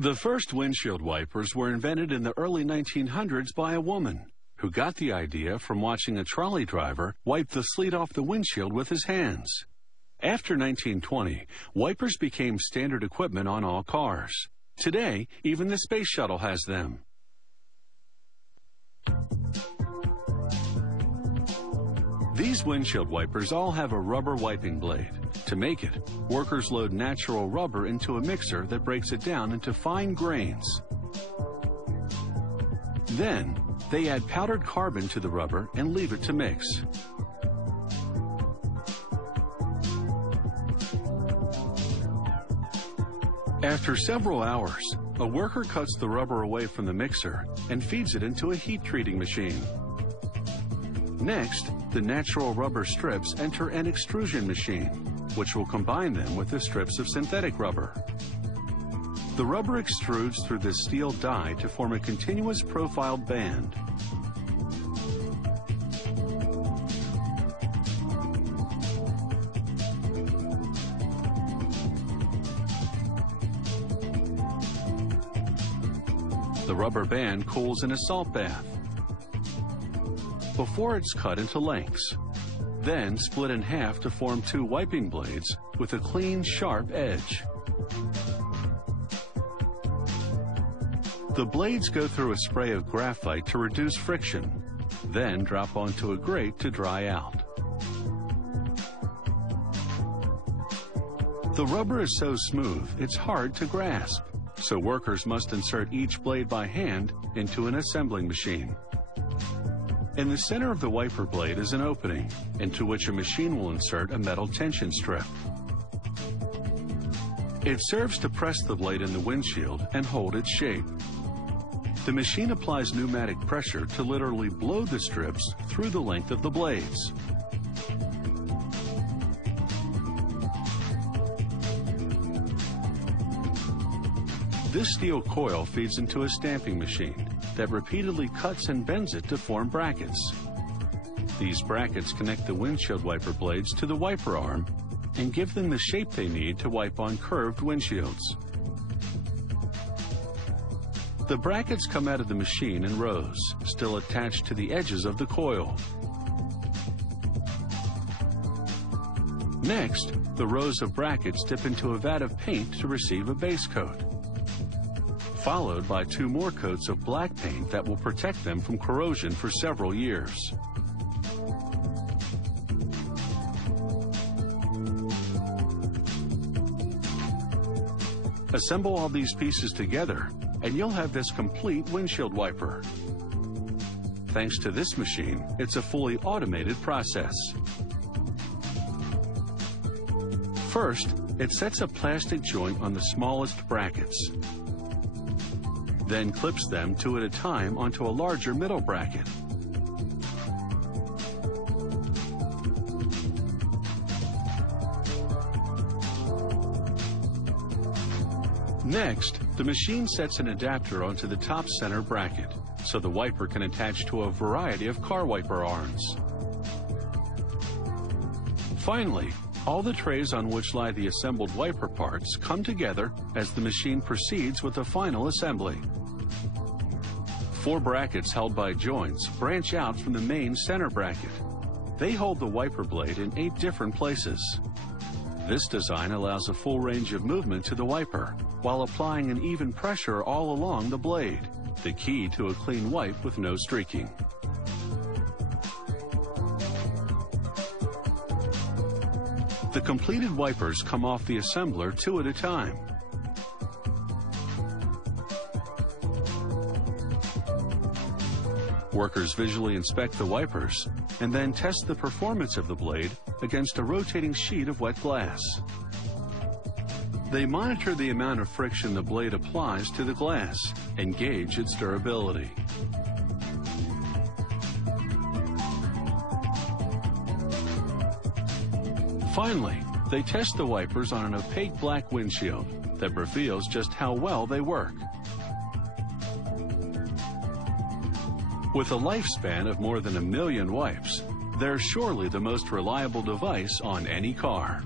The first windshield wipers were invented in the early 1900s by a woman who got the idea from watching a trolley driver wipe the sleet off the windshield with his hands. After 1920, wipers became standard equipment on all cars. Today, even the space shuttle has them. These windshield wipers all have a rubber wiping blade. To make it, workers load natural rubber into a mixer that breaks it down into fine grains. Then, they add powdered carbon to the rubber and leave it to mix. After several hours, a worker cuts the rubber away from the mixer and feeds it into a heat treating machine. Next, the natural rubber strips enter an extrusion machine, which will combine them with the strips of synthetic rubber. The rubber extrudes through this steel die to form a continuous profiled band. The rubber band cools in a salt bath before it's cut into lengths, then split in half to form two wiping blades with a clean, sharp edge. The blades go through a spray of graphite to reduce friction, then drop onto a grate to dry out. The rubber is so smooth it's hard to grasp, so workers must insert each blade by hand into an assembling machine. In the center of the wiper blade is an opening, into which a machine will insert a metal tension strip. It serves to press the blade in the windshield and hold its shape. The machine applies pneumatic pressure to literally blow the strips through the length of the blades. This steel coil feeds into a stamping machine that repeatedly cuts and bends it to form brackets. These brackets connect the windshield wiper blades to the wiper arm and give them the shape they need to wipe on curved windshields. The brackets come out of the machine in rows, still attached to the edges of the coil. Next, the rows of brackets dip into a vat of paint to receive a base coat, followed by two more coats of black paint that will protect them from corrosion for several years. Assemble all these pieces together, and you'll have this complete windshield wiper. Thanks to this machine, it's a fully automated process. First, it sets a plastic joint on the smallest brackets, then clips them two at a time onto a larger middle bracket. Next, the machine sets an adapter onto the top center bracket, so the wiper can attach to a variety of car wiper arms. Finally, all the trays on which lie the assembled wiper parts come together as the machine proceeds with the final assembly. 4 brackets held by joints branch out from the main center bracket. They hold the wiper blade in 8 different places. This design allows a full range of movement to the wiper while applying an even pressure all along the blade, the key to a clean wipe with no streaking. The completed wipers come off the assembler 2 at a time. Workers visually inspect the wipers and then test the performance of the blade against a rotating sheet of wet glass. They monitor the amount of friction the blade applies to the glass and gauge its durability. Finally, they test the wipers on an opaque black windshield that reveals just how well they work. With a lifespan of more than 1 million wipes, they're surely the most reliable device on any car.